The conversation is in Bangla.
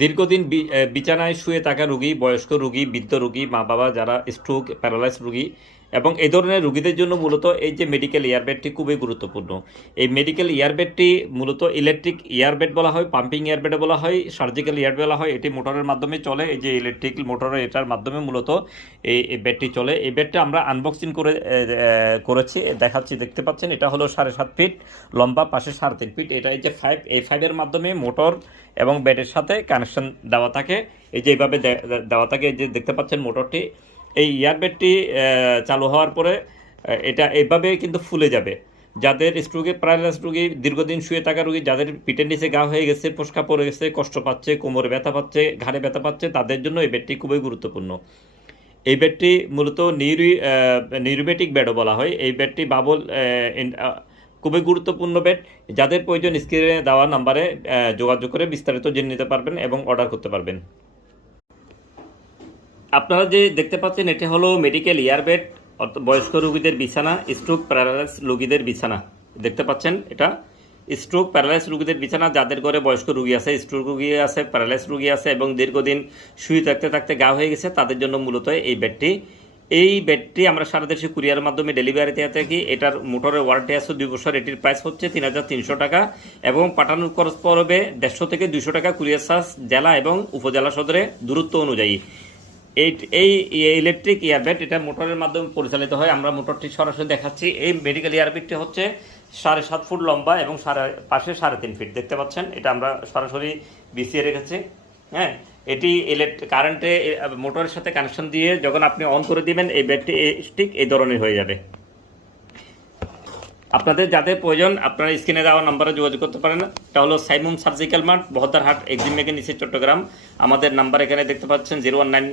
দীর্ঘদিন বিছানায় শুয়ে থাকা রোগী, বয়স্ক রোগী, বৃদ্ধ রোগী, মা-বাবা যারা স্ট্রোক, প্যারালাইজ রোগী এবং এই ধরনের রোগীদের জন্য মূলত এই যে মেডিকেল এয়ারবেডটি খুবই গুরুত্বপূর্ণ। এই মেডিকেল এয়ারবেডটি মূলত ইলেকট্রিক এয়ারবেড বলা হয়, পাম্পিং এয়ারবেডও বলা হয়, সার্জিক্যাল এয়ারবেড বলা হয়। এটি মোটরের মাধ্যমে চলে। এই যে ইলেকট্রিক মোটরের এটার মাধ্যমে মূলত এই বেডটি চলে। এই বেডটা আমরা আনবক্সিং করেছি, দেখাচ্ছি, দেখতে পাচ্ছেন। এটা হলো 7.5 ফিট লম্বা, পাশে 3.5 ফিট। এটা এই যে 5, এই 5-এর মাধ্যমে মোটর এবং বেডের সাথে কানেকশন দেওয়া থাকে। এই যে এইভাবে দেওয়া থাকে, এই যে দেখতে পাচ্ছেন মোটরটি। এই এয়ারবেডটি চালু হওয়ার পরে এটা এইভাবে কিন্তু ফুলে যাবে। যাদের স্ট্রোকে প্যারালাইজ রোগী, দীর্ঘদিন শুয়ে থাকা রোগী, যাদের পিঠের নিচে ঘা হয়ে গেছে, ফোসকা পড়ে গেছে, কষ্ট পাচ্ছে, কোমরে ব্যথা পাচ্ছে, ঘাড়ে ব্যথা পাচ্ছে, তাদের জন্য এই বেডটি খুবই গুরুত্বপূর্ণ। এই বেডটি মূলত নিউরোমেটিক বেডও বলা হয়। এই বেডটি বাবল খুবই গুরুত্বপূর্ণ বেড। যাদের প্রয়োজন স্ক্রিনে দেওয়া নাম্বারে যোগাযোগ করে বিস্তারিত জেনে নিতে পারবেন এবং অর্ডার করতে পারবেন। আপনারা যে দেখতে পাচ্ছেন এটি হলো মেডিকেল এয়ারবেড, বয়স্ক রোগীদের বিছানা, স্ট্রোক প্যারালাইজ রোগীদের বিছানা। দেখতে পাচ্ছেন এটা স্ট্রোক প্যারালাইজ রোগীদের বিছানা। যাদের ঘরে বয়স্ক রোগী আছে, স্ট্রোক রোগী আছে, প্যারালাইজ রোগী আছে এবং দীর্ঘদিন শুয়ে থাকতে থাকতে গা হয়ে গেছে, তাদের জন্য মূলত এই বেডটি আমরা সারা দেশে কুরিয়ারের মাধ্যমে ডেলিভারিতে থাকি। এটার মোটরের ওয়ারেন্টি আছে 2 বছর। এটির প্রাইস হচ্ছে 3300 টাকা এবং পাঠানোর খরচ পড়বে 150 থেকে 200 টাকা কুরিয়ার চার্জ, জেলা এবং উপজেলা সদরে দূরত্ব অনুযায়ী। এই ইলেকট্রিক এয়ারবেড এটা মোটরের মাধ্যমে পরিচালিত হয়। আমরা মোটরটি সরাসরি দেখাচ্ছি। এই মেডিকেল এয়ারবেডটি হচ্ছে 7.5 ফুট লম্বা এবং পাশে 3.5 ফিট। দেখতে পাচ্ছেন, এটা আমরা সরাসরি বিছিয়ে রেখেছি। হ্যাঁ, এটি কারেন্টে মোটরের সাথে কানেকশন দিয়ে যখন আপনি অন করে দিবেন, এই বেডটি ঠিক এই ধরনের হয়ে যাবে। আপনাদের যাদের প্রয়োজন আপনারা স্ক্রিনে দেওয়া নাম্বারে যোগাযোগ করতে পারেন। এটা হলো Saimum surgical mart, Bahaddarhat, Exim মেকের নিচে, চট্টগ্রাম। আমাদের নাম্বার এখানে দেখতে পাচ্ছেন 019